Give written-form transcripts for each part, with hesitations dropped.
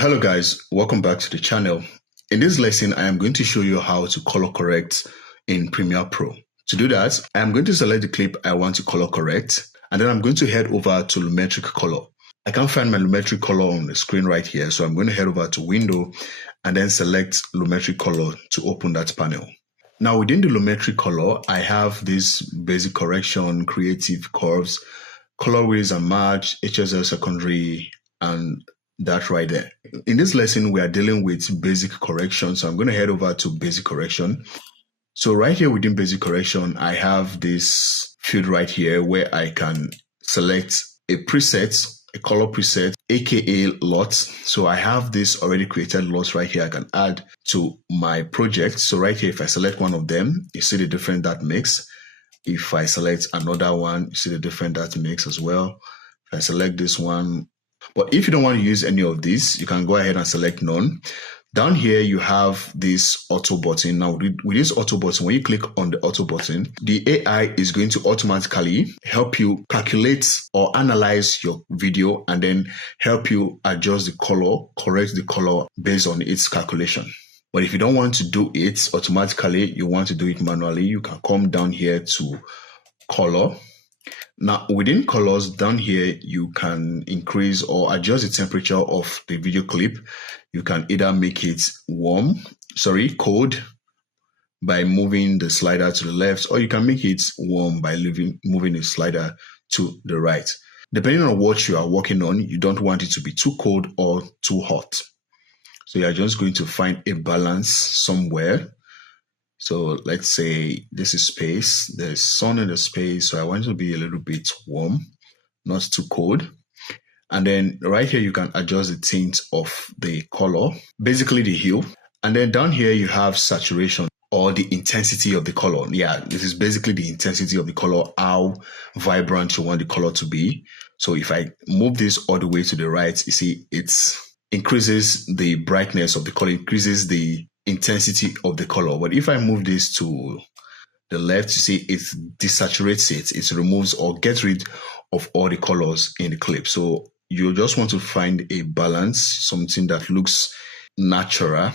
Hello guys, welcome back to the channel. In this lesson, I am going to show you how to color correct in Premiere Pro. To do that, I am going to select the clip I want to color correct, and then I'm going to head over to Lumetri Colour. I can't find my Lumetri Colour on the screen right here, so I'm going to head over to Window and then select Lumetri Colour to open that panel. Now within the Lumetri Colour, I have this basic correction, creative curves, color wheels and match, HSL secondary, and that right there. In this lesson, we are dealing with basic correction. So I'm going to head over to basic correction. So right here within basic correction, I have this field right here where I can select a preset, a color preset, aka LUT. So I have this already created LUT right here I can add to my project. So right here, if I select one of them, you see the difference that makes. If I select another one, you see the difference that makes as well. If I select this one, but if you don't want to use any of these, you can go ahead and select none. Down here, you have this auto button. Now, with this auto button, when you click on the auto button, the AI is going to automatically help you calculate or analyze your video and then help you adjust the color, correct the color based on its calculation. But if you don't want to do it automatically, you want to do it manually, you can come down here to color. Now, within colors down here, you can increase or adjust the temperature of the video clip. You can either make it cold by moving the slider to the left, or you can make it warm by moving the slider to the right. Depending on what you are working on, you don't want it to be too cold or too hot. So you're just going to find a balance somewhere. So let's say this is space, there's sun in the space, so I want it to be a little bit warm, not too cold. And then right here, you can adjust the tint of the color, basically the hue. And then down here, you have saturation or the intensity of the color. Yeah, this is basically the intensity of the color, how vibrant you want the color to be. So if I move this all the way to the right, you see it increases the brightness of the color, increases the intensity of the color. But if I move this to the left, you see it desaturates it. It removes or gets rid of all the colors in the clip. So you just want to find a balance, something that looks natural.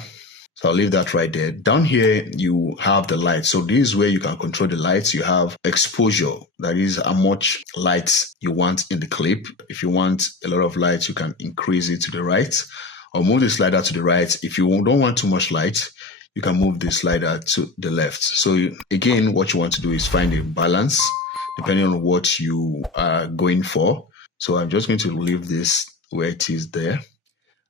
So I'll leave that right there. Down here, you have the light. So this is where you can control the lights. You have exposure. That is how much light you want in the clip. If you want a lot of light, you can increase it to the right, or move the slider to the right. If you don't want too much light, you can move the slider to the left. So again, what you want to do is find a balance depending on what you are going for. So I'm just going to leave this where it is there.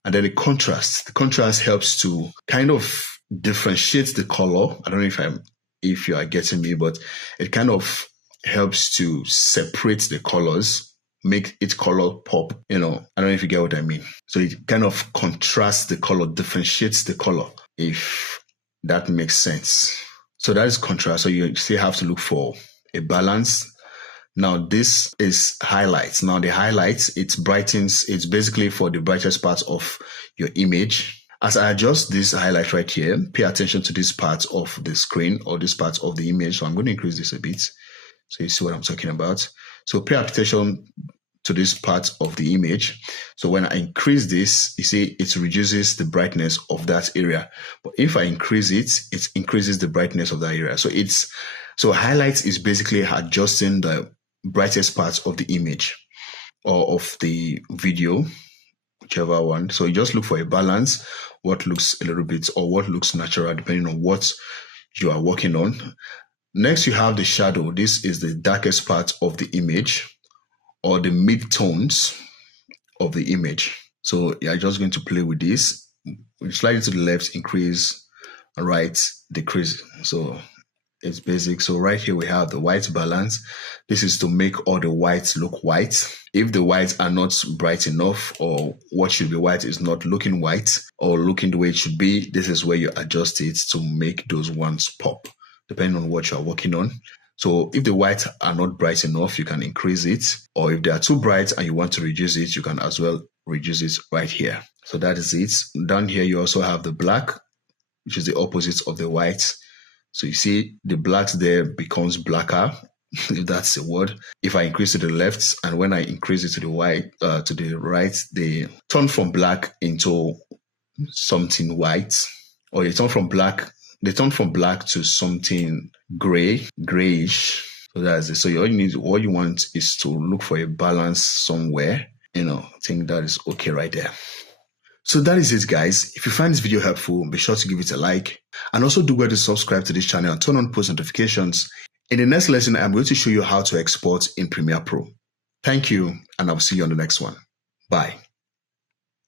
And then the contrast. The contrast helps to kind of differentiate the color. I don't know if you are getting me, but it kind of helps to separate the colors, make its color pop. I don't know if you get what I mean. So it kind of contrasts the color, differentiates the color, if that makes sense. So that is contrast. So you still have to look for a balance. Now this is highlights. Now the highlights, it brightens, it's basically for the brightest parts of your image. As I adjust this highlight right here, pay attention to this part of the screen or this part of the image. So I'm going to increase this a bit so you see what I'm talking about. So pay attention to this part of the image. So when I increase this, you see it reduces the brightness of that area. But if I increase it, it increases the brightness of that area. So highlights is basically adjusting the brightest parts of the image or of the video, whichever one. So you just look for a balance, what looks a little bit or what looks natural depending on what you are working on. Next, you have the shadow. This is the darkest part of the image or the mid-tones of the image. So you're just going to play with this. Slide it to the left, increase, right, decrease. So it's basic. So right here we have the white balance. This is to make all the whites look white. If the whites are not bright enough or what should be white is not looking white or looking the way it should be, this is where you adjust it to make those ones pop, depending on what you are working on. So if the whites are not bright enough, you can increase it. Or if they are too bright and you want to reduce it, you can as well reduce it right here. So that is it. Down here, you also have the black, which is the opposite of the white. So you see the blacks there becomes blacker, if that's a word. If I increase it to the left and when I increase it to the right, they turn from black into something white, or they turn from black to something grayish. So that's it. So all you want is to look for a balance somewhere. I think that is okay right there. So that is it, guys. If you find this video helpful, be sure to give it a like, and also do well to subscribe to this channel and turn on post notifications. In the next lesson, I'm going to show you how to export in Premiere Pro. Thank you, and I'll see you on the next one. Bye.